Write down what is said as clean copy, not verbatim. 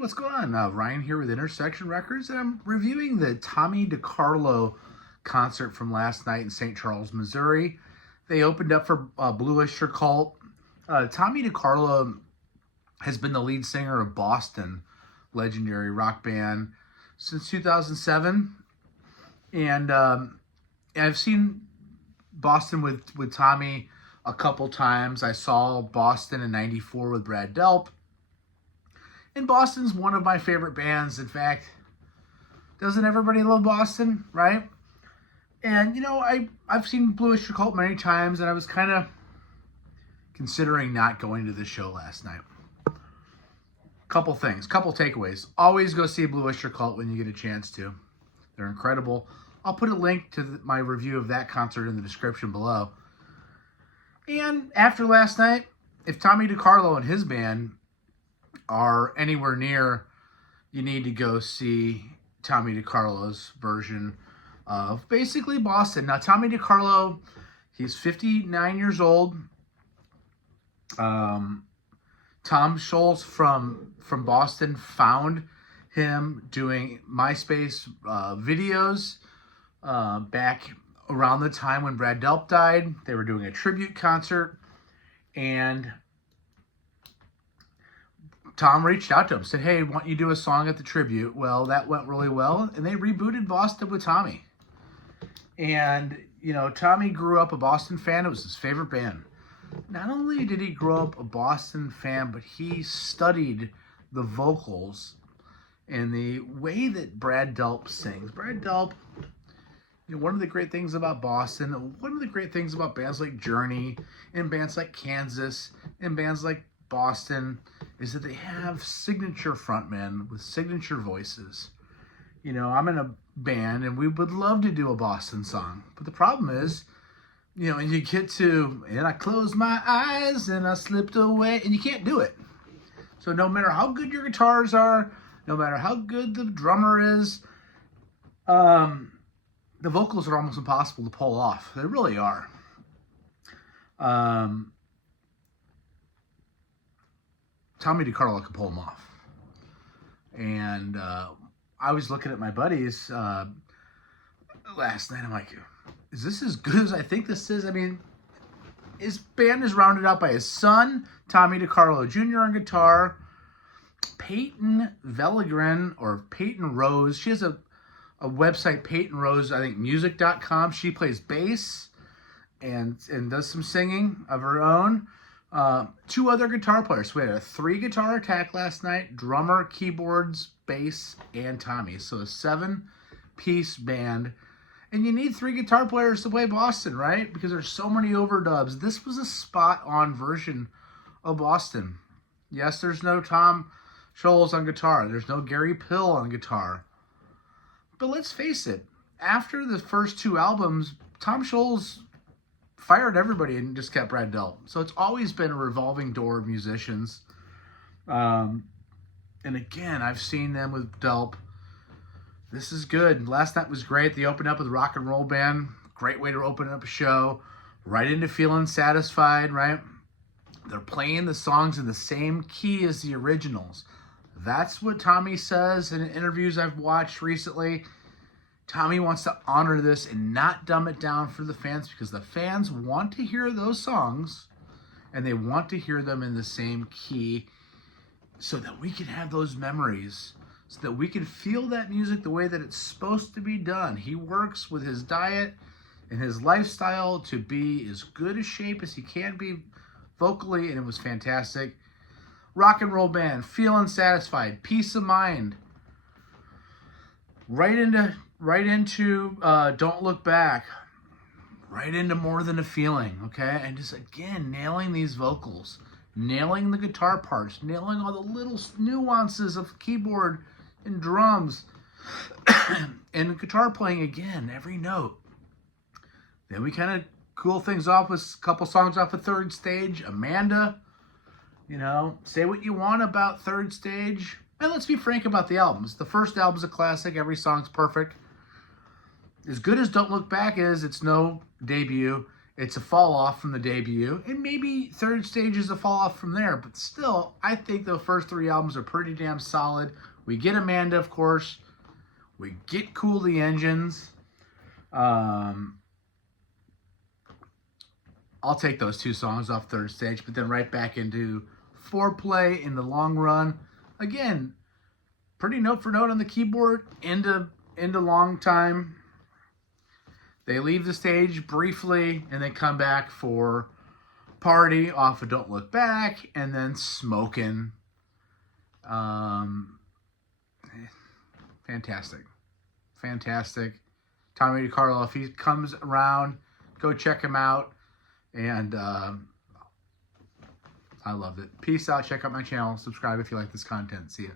what's going on? Ryan here with Intersection Records, and I'm reviewing the Tommy DeCarlo concert from last night in St. Charles, Missouri. They opened up for Blue Oyster Cult. Tommy DeCarlo has been the lead singer of Boston, legendary rock band, since 2007. And I've seen Boston with Tommy a couple times. I saw Boston in '94 with Brad Delp. And Boston's one of my favorite bands. In fact, doesn't everybody love Boston, right? And, you know, I've seen Blue Oyster Cult many times, and I was kind of considering not going to the show last night. Couple takeaways. Always go see Blue Oyster Cult when you get a chance to. They're incredible. I'll put a link to my review of that concert in the description below. And after last night, if Tommy DeCarlo and his band are anywhere near, you need to go see Tommy DeCarlo's version of basically Boston. Now, Tommy DeCarlo, he's 59 years old. Tom Scholz from Boston found him doing MySpace videos back around the time when Brad Delp died. They were doing a tribute concert, and Tom reached out to him, said, hey, why don't you do a song at the tribute? Well, that went really well, and they rebooted Boston with Tommy. And, you know, Tommy grew up a Boston fan. It was his favorite band. Not only did he grow up a Boston fan, but he studied the vocals and the way that Brad Delp sings. Brad Delp, you know, one of the great things about Boston, one of the great things about bands like Journey and bands like Kansas and bands like Boston is that they have signature frontmen with signature voices. You know, I'm in a band and we would love to do a Boston song, but the problem is, you know, and you get to, and I closed my eyes and I slipped away, and you can't do it. So no matter how good your guitars are, no matter how good the drummer is, the vocals are almost impossible to pull off. They really are. Tommy DeCarlo could pull them off. And I was looking at my buddies last night. I'm like, is this as good as I think this is? I mean, his band is rounded out by his son, Tommy DeCarlo Jr. on guitar, Peyton Velligren, or Peyton Rose. She has a website, Peyton Rose, I think, music.com. She plays bass and does some singing of her own. Two other guitar players. We had a 3-guitar attack last night: drummer, keyboards, bass, and Tommy. So a 7-piece band. And you need 3 guitar players to play Boston, right? Because there's so many overdubs. This was a spot-on version of Boston. Yes, there's no Tom Scholz on guitar. There's no Gary Pill on guitar. But let's face it, after the first 2 albums, Tom Scholz fired everybody and just kept Brad Delp. So it's always been a revolving door of musicians. And again, I've seen them with Delp. This is good. Last night was great. They opened up with Rock and Roll Band. Great way to open up a show. Right into Feeling Satisfied, right? They're playing the songs in the same key as the originals. That's what Tommy says in interviews I've watched recently. Tommy wants to honor this and not dumb it down for the fans, because the fans want to hear those songs and they want to hear them in the same key so that we can have those memories, so that we can feel that music the way that it's supposed to be done. He works with his diet and his lifestyle to be as good a shape as he can be vocally, and it was fantastic. Rock and Roll Band, Feeling Satisfied, Peace of Mind. Right into Don't Look Back. Right into More Than a Feeling, okay? And just, again, nailing these vocals. Nailing the guitar parts. Nailing all the little nuances of keyboard and drums. And guitar playing, again, every note. Then we kind of cool things off with a couple songs off of Third Stage. Amanda, you know, say what you want about Third Stage. And let's be frank about the albums. The first album's a classic. Every song's perfect. As good as Don't Look Back is, it's no debut. It's a fall off from the debut, and maybe Third Stage is a fall off from there, but still, I think the first 3 albums are pretty damn solid. We get Amanda, of course. We get Cool the Engines. I'll take those 2 songs off Third Stage, but then right back into Foreplay in the long run. Again, pretty note for note on the keyboard, into long time. They leave the stage briefly and then come back for Party off of Don't Look Back, and then Smokin'. Fantastic. Tommy DeCarlo, if he comes around, go check him out. And I loved it. Peace out. Check out my channel. Subscribe if you like this content. See ya.